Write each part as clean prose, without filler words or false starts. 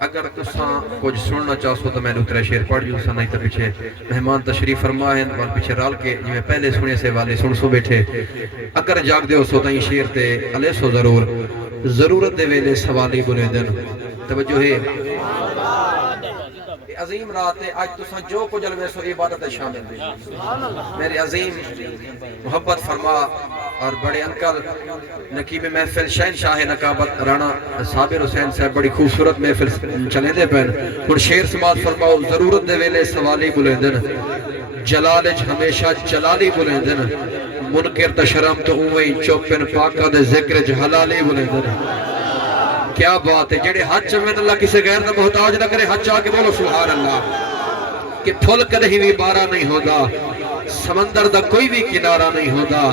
اگر تساں کچھ سننا چاہو تو میں دوسرا شعر پڑھ جوں سا، نہیں تو پیچھے مہمان تشریف فرما ہیں اور پیچھے رال کے جو میں پہلے سنے سے والے سن سو بیٹھے. اگر جاگ دے ہو سو تائیں شعر تے علیہ سو ضرورت دے ویلے سوالی بنے دن. توجہ ہے عظیم رات ہے آج تساں جو کو جلوے سو عبادت شامل دے. میرے عظیم محبت فرما اور بڑے انکل نقیب محفل شہنشاہ نقابت رانا صابر حسین صاحب بڑی خوبصورت محفل چلے دے پہن اور شیر سماعت فرماؤ. ضرورت دے ویلے سوالی بلیندن جلالج ہمیشہ جلالی بلیندن منکر تشرم تو اوہیں چوپن پاکہ دے ذکر جہلالی بلیندن. کیا بات ہے جڑے حج میں اللہ کسی غیر نہ محتاج نہ کرے. حج آ کے بولو سبحان اللہ. کہ پھول کدھی بھی بارہ نہیں ہوگا سمندر دا کوئی بھی کنارہ نہیں ہوگا.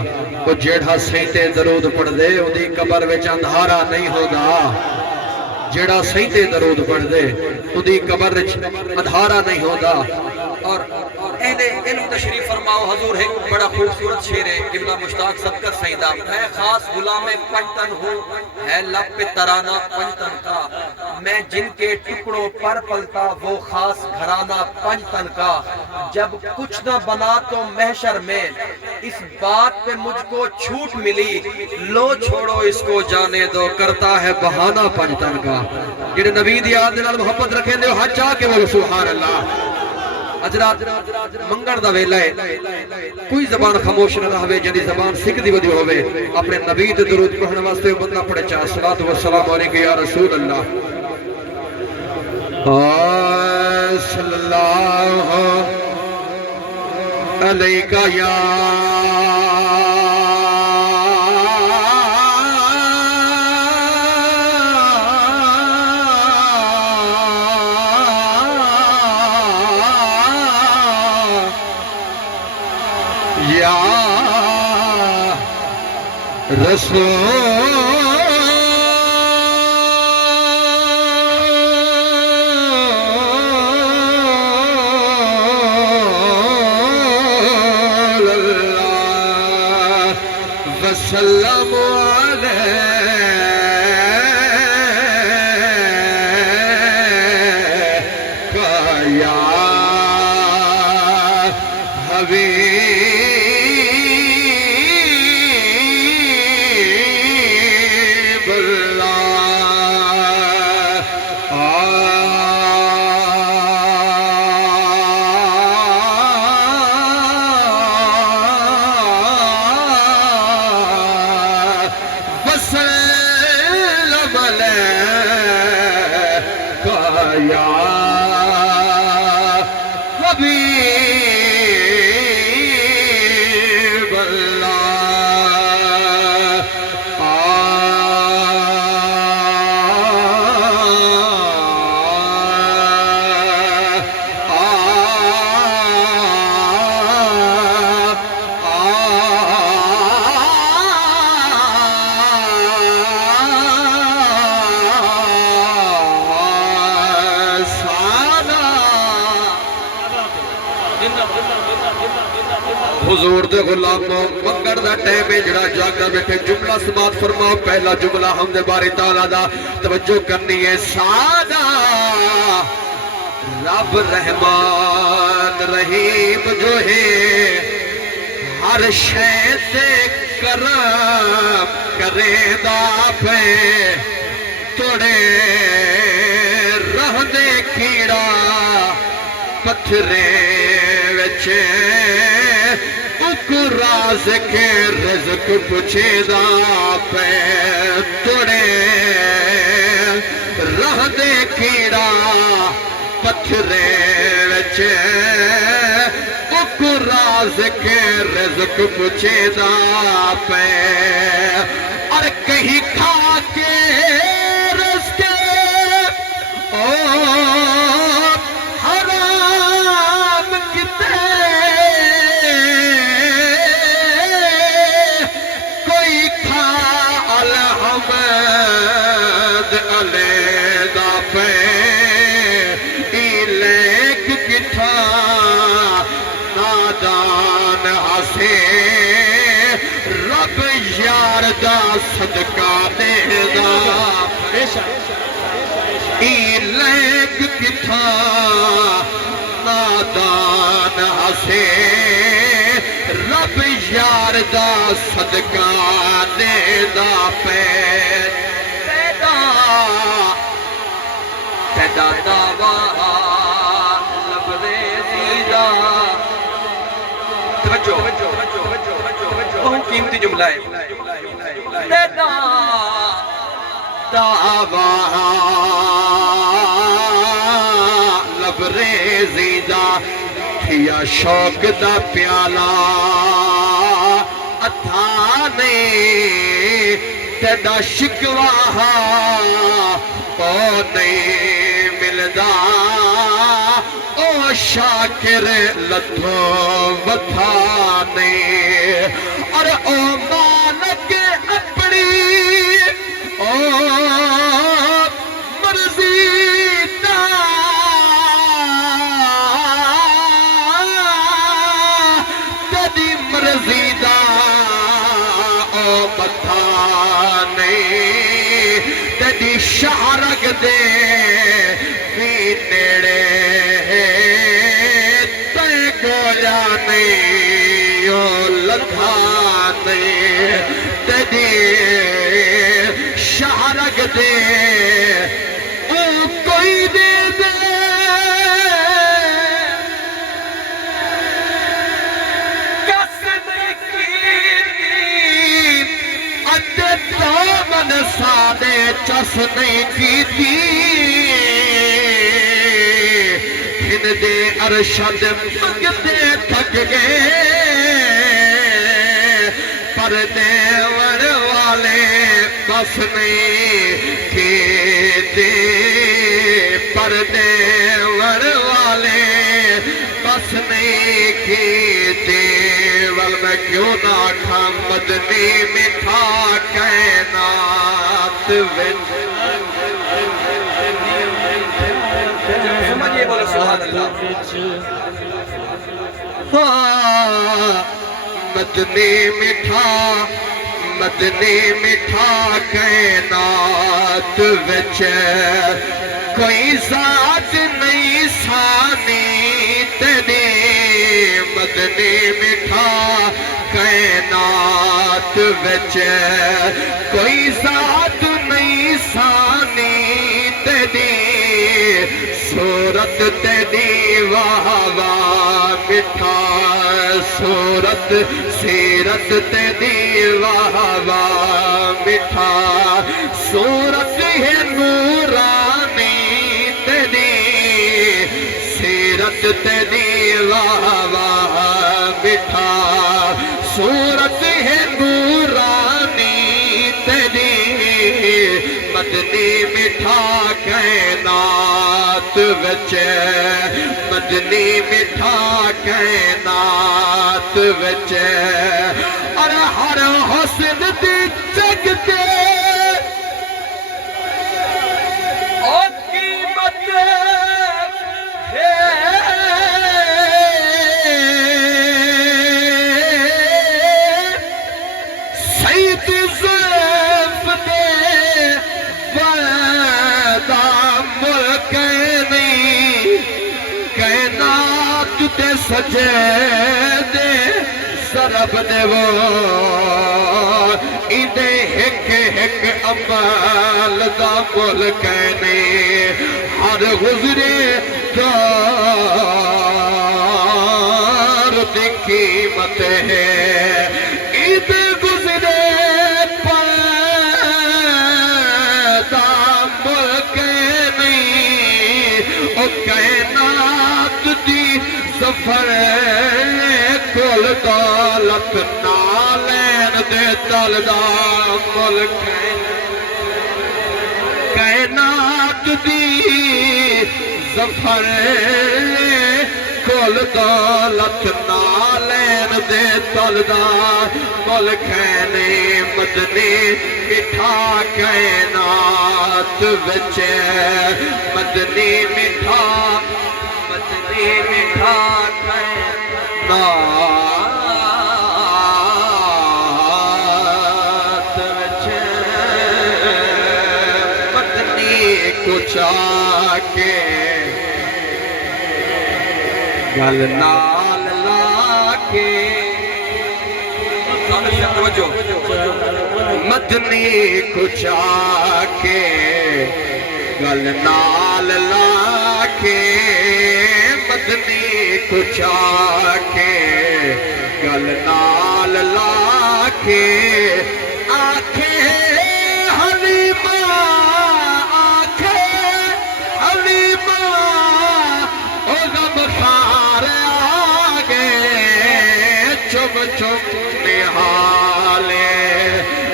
وہ جیڑا سینتے درود پڑھ دے اُدھی قبر وچ اندھارا نہیں ہوگا. جیڑا سینتے درود پڑھ دے اُدھی قبر وچ اندھارا نہیں ہوگا. اور اہل علم تشریف فرماؤ. حضور ہے بڑا خوبصورت شعر ہے قبلہ مشتاق صدقت سیدہ. میں خاص غلام پنجتن ہوں ہے لب پہ ترانہ پنجتن کا. میں جن کے ٹکڑوں پر پلتا وہ خاص گھرانہ پنجتن کا. جب کچھ نہ بنا تو محشر میں اس بات پہ مجھ کو چھوٹ ملی. لو چھوڑو اس کو جانے دو کرتا ہے بہانہ پنجتن کا. جڑے نبی دی یاد نال محبت رکھیں دے حج آ کے بولو سبحان اللہ. اجرات منگڑ دا ویلا ہے کوئی زبان خاموش نہ رہے جنی زبان سکھ دی ودی ہوئے. اپنے نبی دے درود پڑھنے واسطے بندہ پڑھے چاہ صلاۃ و السلام علیکہ یا رسول اللہ. صلی اللہ علیکہ یا رسول اللہ وسلم علیکہ یا حبیب حضور دے غلاموں منگڑ دا ٹیم جڑا جاگا بیٹھے جملہ سماعت فرماؤ. پہلا جملہ حمد باری تعالیٰ دا توجہ کرنی ہے. سادہ رب رحمان رحیم جو ہے ہر شے سے کرم کرے دا پہ توڑے رہ دے کیڑا پتھرے وچے راز کے رزق پچھے دا پہ توڑے رہ دے کیڑا پتھرے وچے راز کے رزق پچھے دا پہ. اور کہیں کھا کے رزق حرام کتے رب یار دا صدقہ دے دا کتھا نادان ہسے رب یار دا صدقہ دے دا پیر تیدا دعویٰ لبریزی دا توجہ بہت قیمتی جملہ ہے تیدا دعویٰ لبریزی دا کھیا شوق دا پیالہ اتھانے تیدا شکواہ او نہیں ملدا او شاکر لتھو وتھانے اور او مالک اپنی او مرضی دا تیری مرضی دا او بتھانے تیری شہرگ دے بھی نیڑے تے گویا نہیں او لدھانے تیری شہرگ دے او کوئی دے دے دامن سادے چس نہیں کی تھی ہن دے ارشد مگتے تھک گئے پر دیور والے بس نہیں کیتے پر دیور والے بس نہیں کیتے ول میں کیوں نہ کھا مدنی مٹھا کائنات وچ سمجھئے بولو سبحان اللہ مدنی مٹھا کائنات وچ کوئی ذات نہیں سانی تیری مدنی مٹھا کائنات وچ کوئی ذات نہیں سانی تیری صورت تیری واہ واہ مٹھا صورت سیرت تیری واہ واہ مٹھا صورت ہے نورانی تیری سیرت تیری واہ واہ مٹھا صورت ہے نورانی تیری مدنی مٹھا کائنات وچ مدنی مٹھا کائنات وچ اور ہر حسن دی جگ تے اور قیمت ہے سید زلف دے وعدہ ملکینی کائنات تے سجے دے سرب دے وہ ایدے ہک ہک عمل دا ملکینی ہر گزرے دار دی قیمت ہے عید گزرے پیدا ملکینی او کائنات دی سفر کل دولت نالین دے تلدا ملک کائنات دی سفر کل دولت نالین دے تلدا ملک مدنی مٹھا کائنات وچ مدنی مٹھا کائنات وچ مدنی کچھ کچا کے گل نال لا کے مدنی کچا کے گل نال لا کے مدنی کچا کے گل نال لا کے آکھے حلیمہ آکھے حلیمہ او غم خار آگے چم چم نہالے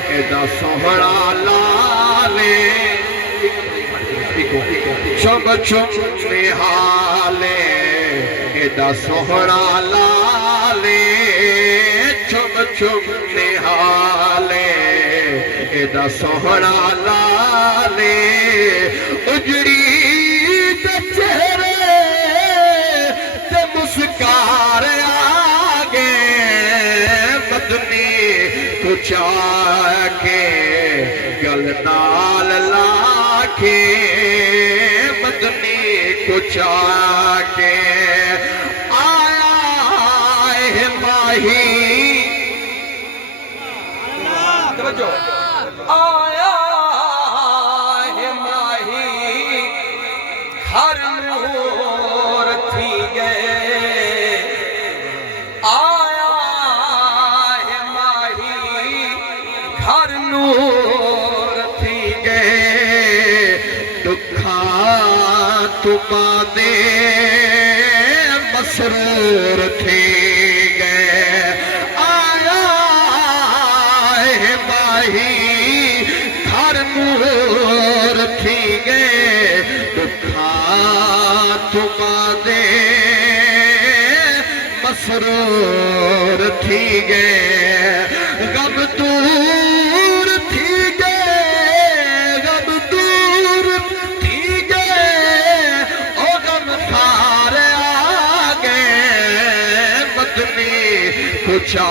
ایدہ سہرا لالے چم چم نہالے ایدہ سہرا لالے چم چم نہالے ایدہ سہرا لالے اجڑی تے چہرے تے مسکار آگے مدنی کچا کے گل نال لا کے مدنی کچا کے آیا ہے ماہی آیا ہے ماہی ہر نور تھی گئے آیا ہے ماہی ہر نور تھی گئے دکھا تمہاں دے مسرور تھی گئے آیا ہے ماہی گھر نور تھی گئے دکھا تمہاں دے مسرور تھی گئے غم دور تھی گئے غم دور تھی گئے او غم خار آگے مدنی کچا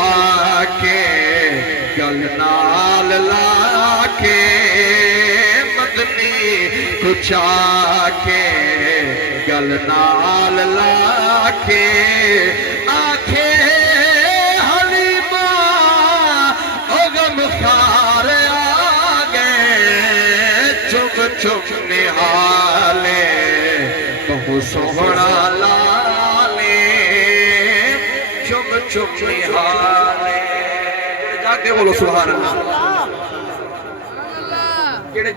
کے گل نال لا کے مدنی کچا کے گل نال لا کے آکھے حلیمہ او غم خار آگے چم چم نہالے بہو سہرا لالے چم چم نہالے جاگے بولو سبحان اللہ جڑے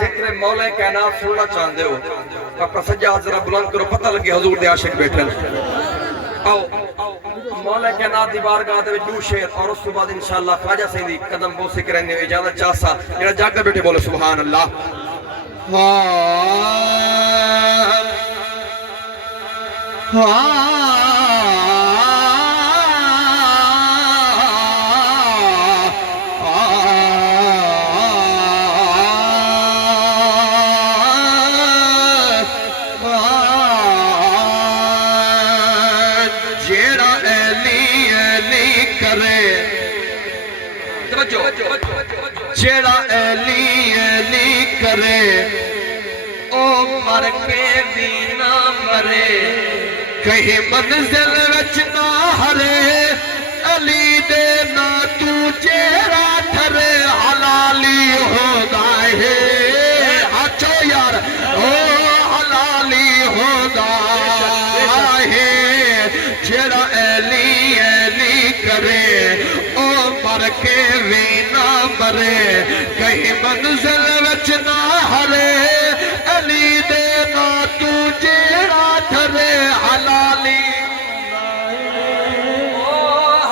ذکر مولا کائنات سننا چاہندے ہو اپنا سجاد ذرا بلند کرو پتہ لگے حضور دے عاشق بیٹھے آؤ مولا کائنات دی بارگاہ دے وچ دو شعر اور اس کے بعد انشاءاللہ خواجہ سیدی قدم بوسی کرنے دی اجازت چاہسا جڑا جاگ بیٹھے بولو سبحان اللہ جیڑا ایلی ایلی کرے او مر کے بھی نہ مرے کہیں منزل وچ نہ ہرے علی دے نا تو جیڑا ٹھرے حلالی ہو گائے آچو یار او حلالی ہو گائے جیڑا ایلی ایلی کرے او مر کے بھی نہ مرے کہیں منزل وچ نہ ہرے علی دے نا تو جیڑا ٹھرے حلالی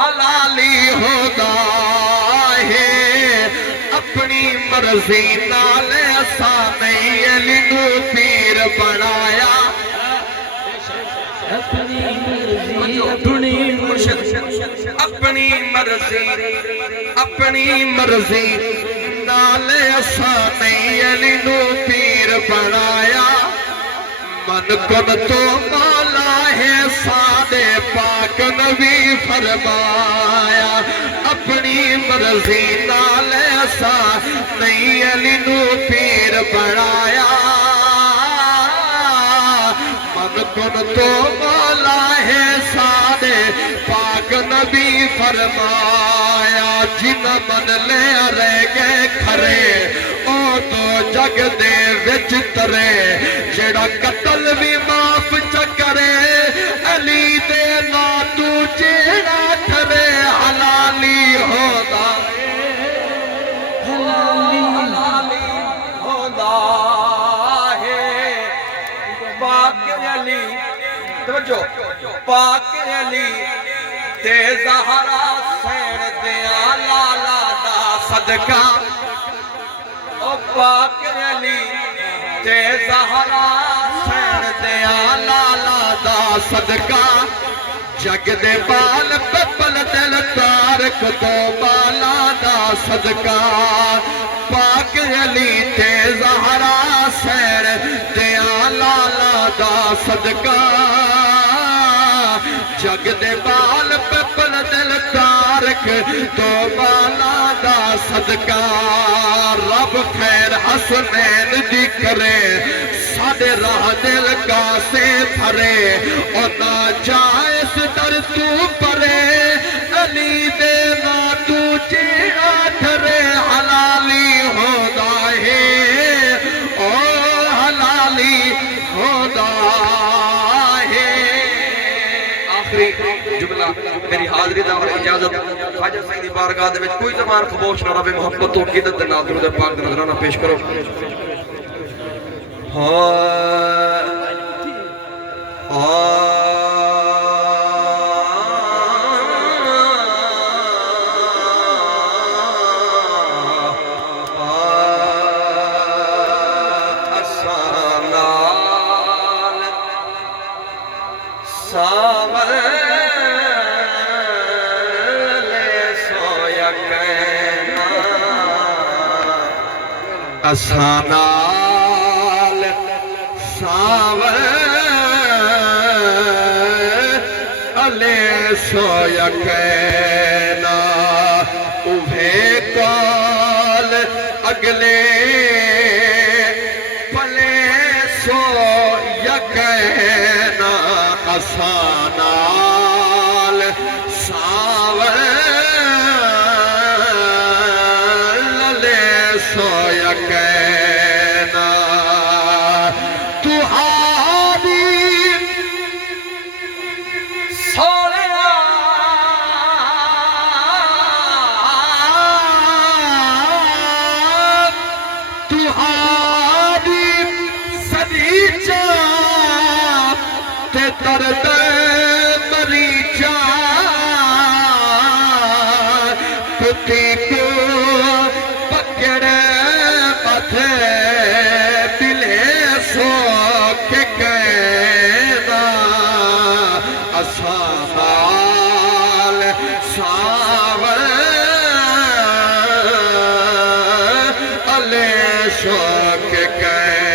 حلالی ہوگا ہے اپنی مرضی نال ایسا نہیں علی نو پیر بنایا اپنی مرضی نال ایسا نہیں علی نو پیر بنایا من کن تو مولا ہے سادے پاک نبی فرمایا اپنی مرضی نال ایسا نہیں علی نو پیر بنایا کن تو مولا ہے سارے پاک نبی فرمایا جن من لے رہ گئے کھرے او تو جگ دے وچ ترے جڑا قتل بھی معاف چکرے علی دے نا تو جیڑا کھرے حلالی ہودا توجہ پاک علی تے زہرا سین دیا لالا دا صدقہ او پاک علی تے زہرا سین دیا لالا دا صدقہ جگ دے بال پپل دل تارک دو بالا دا صدقہ پاک علی تے زہرا سین دیا لالا دا صدقہ جگ دے بال پپل دل تارک دو بالا دا صدقہ رب خیر حسنین دی کرے ساڑے راہ دل کا سے بھرے اور ناجائز در تو پرے علی دے نا تو جیڑا دھرے حلالی ہودا ہے او حلالی ہودا ہے آخری جملہ میری حاضری دا اور اجازت خواجہ سیدی بارگاہ دے وچ کوئی زبان خاموش نہ رہے محبت تو عقیدت دے نال درود پاک دا نذرانہ پیش کرو اسانال ساور علی سو یکینا اوہے کال اگلے پلے سو یکینا اسانال ساور سو یکینا تہاری سولیا تہاری سریچا تے درد مریچا کتی کو بلے سو کے کہنا اسانال ساور علی سو کے کہنا